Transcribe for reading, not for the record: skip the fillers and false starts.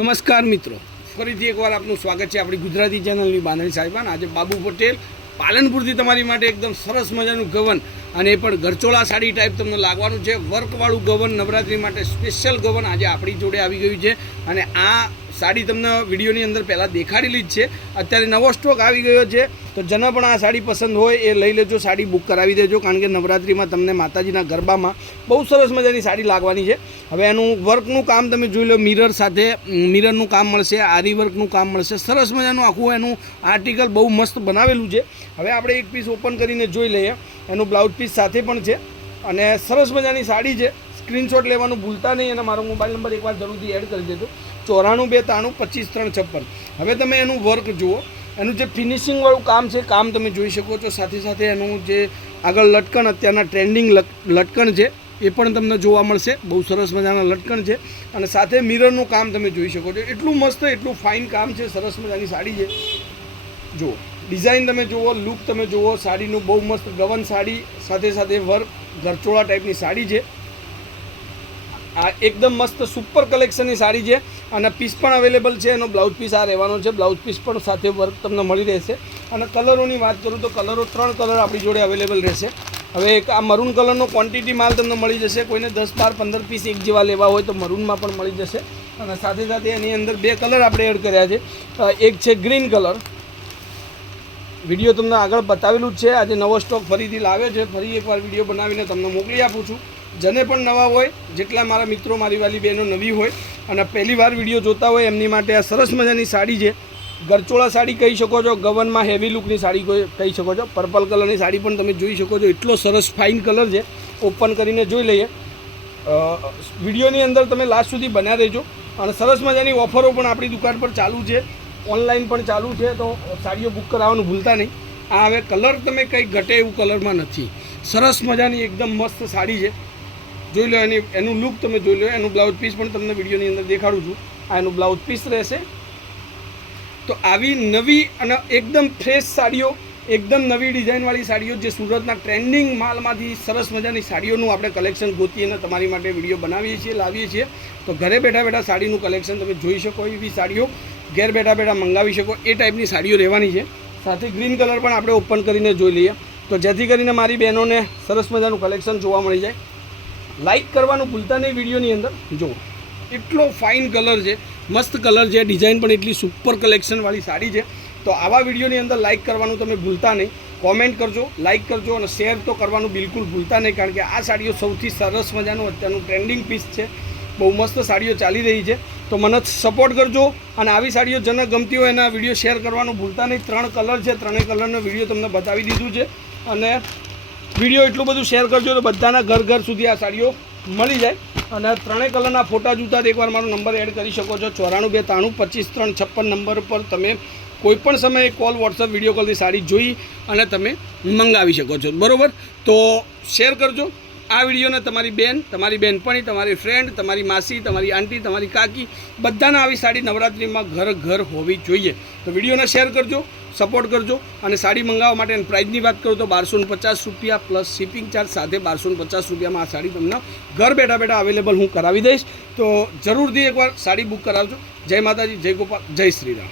નમસ્કાર મિત્રો, ફરીથી એકવાર આપનું સ્વાગત છે આપણી ગુજરાતી ચેનલની બાંધણી સાહેબાન. આજે બાબુ પટેલ પાલનપુરથી તમારી માટે એકદમ સરસ મજાનું ગવન અને એ પણ ગરચોળા સાડી ટાઈપ તમને લાગવાનું છે. વર્કવાળું ગવન, નવરાત્રિ માટે સ્પેશિયલ ગવન આજે આપણી જોડે આવી ગયું છે. અને આ સાડી તમને વિડીયોની અંદર પહેલાં દેખાડેલી જ છે. અત્યારે નવો સ્ટોક આવી ગયો છે, તો જેને પણ આ સાડી પસંદ હોય એ લઈ લેજો, સાડી બુક કરાવી દેજો. કારણ કે નવરાત્રિમાં તમને માતાજીના ગરબામાં બહુ સરસ મજાની સાડી લાગવાની છે. હવે એનું વર્કનું કામ તમે જોઈ લો, મિરર સાથે મિરરનું કામ મળશે, આરી વર્કનું કામ મળશે. સરસ મજાનું આખું એનું આર્ટિકલ બહુ મસ્ત બનાવેલું છે. હવે આપણે એક પીસ ઓપન કરીને જોઈ લઈએ. એનું બ્લાઉઝ પીસ સાથે પણ છે અને સરસ મજાની સાડી છે. સ્ક્રીનશોટ લેવાનું ભૂલતા નહીં અને મારો મોબાઈલ નંબર એકવાર જરૂરથી એડ કરી દેજો, 94 92 25 3 56. હવે તમે એનું વર્ક જુઓ, એનું જે ફિનિશિંગવાળું કામ છે, કામ તમે જોઈ શકો છો. સાથે સાથે એનું જે આગળ લટકણ, અત્યારના ટ્રેન્ડિંગ લટકણ છે એ પણ તમને જોવા મળશે. બહુ સરસ મજાના લટકણ છે અને સાથે મિરરનું કામ તમે જોઈ શકો છો. એટલું મસ્ત, એટલું ફાઇન કામ છે. સરસ મજાની સાડી છે. જુઓ ડિઝાઇન તમે જુઓ, લુક તમે જુઓ. સાડીનું બહુ મસ્ત ગવન સાડી, સાથે સાથે વર્ક, ગરચોળા ટાઈપની સાડી છે. આ એકદમ મસ્ત સુપર કલેક્શનની સાડી છે અને પીસ પણ અવેલેબલ છે. એનો બ્લાઉઝ પીસ આ રહેવાનો છે. બ્લાઉઝ પીસ પણ સાથે વર્ક તમને મળી રહેશે. અને કલરોની વાત કરું તો કલરો 3 કલર આપણી જોડે અવેલેબલ રહેશે. હવે એક આ મરૂન કલરનો ક્વોન્ટિટી માલ તમને મળી જશે. કોઈને 10 12 15 પીસ એક જેવા લેવા હોય તો મરૂનમાં પણ મળી જશે. અને સાથે સાથે એની અંદર 2 કલર આપણે એડ કર્યા છે. એક છે ગ્રીન કલર, વિડીયો તમને આગળ બતાવેલું જ છે. આજે નવો સ્ટોક ફરીથી લાવ્યો છે. ફરી એકવાર વિડીયો બનાવીને તમને મોકલી આપું છું. જેને પણ નવા હોય, જેટલા મારા મિત્રો, મારી વાલી બહેનો નવી હોય અને પહેલી વાર વિડીયો જોતા હોય એમની માટે આ સરસ મજાની સાડી છે. ગરચોળા સાડી કહી શકો છો, ગવનમાં હેવી લુકની સાડી કહી શકો છો. પર્પલ કલરની સાડી પણ તમે જોઈ શકો છો. એટલો સરસ ફાઇન કલર છે. ઓપન કરીને જોઈ લઈએ. વિડીયોની અંદર તમે લાસ્ટ સુધી બન્યા રહેજો. અને સરસ મજાની ઓફરો પણ આપણી દુકાન પર ચાલુ છે, ઓનલાઈન પણ ચાલુ છે, તો સાડીઓ બુક કરાવવાનું ભૂલતા નહીં. આ હવે કલર તમે કંઈ ઘટે એવું કલરમાં નથી. સરસ મજાની એકદમ મસ્ત સાડી છે. જોઈ લો એનું લુક તમે જોઈ લો. એનું બ્લાઉઝ પીસ પણ તમને વિડીયોની અંદર દેખાડું છું. આ એનું બ્લાઉઝ પીસ રહેશે. તો આવી નવી અને એકદમ ફ્રેશ સાડીઓ, એકદમ નવી ડિઝાઇનવાળી સાડીઓ, જે સુરતના ટ્રેન્ડિંગ માલમાંથી સરસ મજાની સાડીઓનું આપણે કલેક્શન ગોતી અને તમારી માટે વિડીયો બનાવીએ છીએ, લાવીએ છીએ. તો ઘરે બેઠા બેઠા સાડીનું કલેક્શન તમે જોઈ શકો એવી સાડીઓ ઘેર બેઠા બેઠા મંગાવી શકો એ ટાઈપની સાડીઓ રહેવાની છે. સાથે ગ્રીન કલર પણ આપણે ઓપન કરીને જોઈ લઈએ, તો જેથી કરીને મારી બહેનોને સરસ મજાનું કલેક્શન જોવા મળી જાય. લાઇક કરવાનું ભૂલતા નહીં વિડીયોની અંદર. જુઓ એટલો ફાઇન કલર છે, મસ્ત કલર છે. ડિઝાઇન પણ એટલી સુપર કલેક્શનવાળી સાડી છે. તો આવા વિડીયોની અંદર લાઇક કરવાનું તમે ભૂલતા નહીં. કોમેન્ટ કરજો, લાઇક કરજો અને શેર તો કરવાનું બિલકુલ ભૂલતા નહીં. કારણ કે આ સાડીઓ સૌથી સરસ મજાનું અત્યારનું ટ્રેન્ડિંગ પીસ છે. બહુ મસ્ત સાડીઓ ચાલી રહી છે. તો મને સપોર્ટ કરજો અને આવી સાડીઓ જેને ગમતી હોય એના વિડીયો શેર કરવાનું ભૂલતા નહીં. 3 કલર છે, 3 કલરનો વિડીયો તમને બતાવી દીધું છે. અને વિડીયો એટલું બધું શેર કરજો તો બધાના ઘર સુધી આ સાડીઓ મળી જાય. અને 3 કલરના ફોટા જોતા એકવાર મારો નંબર એડ કરી શકો છો. 94 92 25 3 56 નંબર પર તમે કોઈપણ સમયે કોલ, વોટ્સઅપ, વિડીયો કોલથી સાડી જોઈ અને તમે મંગાવી શકો છો. બરાબર? તો શેર કરજો આ વિડીયોને. તમારી બેન, તમારી બહેનપણી, તમારી ફ્રેન્ડ, તમારી માસી, તમારી આંટી, તમારી કાકી, બધાને આવી સાડી નવરાત્રિમાં ઘર હોવી જોઈએ. તો વિડીયોને શેર કરજો, સપોર્ટ કરજો. અને સાડી મંગાવવા માટે પ્રાઇસની વાત કરું તો 1250 રૂપિયા પ્લસ શિપિંગ ચાર્જ સાથે 1250 રૂપિયામાં આ સાડી તમને ઘર બેઠા બેઠા અવેલેબલ હું કરાવી દઈશ. તો જરૂરથી એકવાર સાડી બુક કરાવજો. જય માતાજી, જય ગોપાલ, જય શ્રી રામ.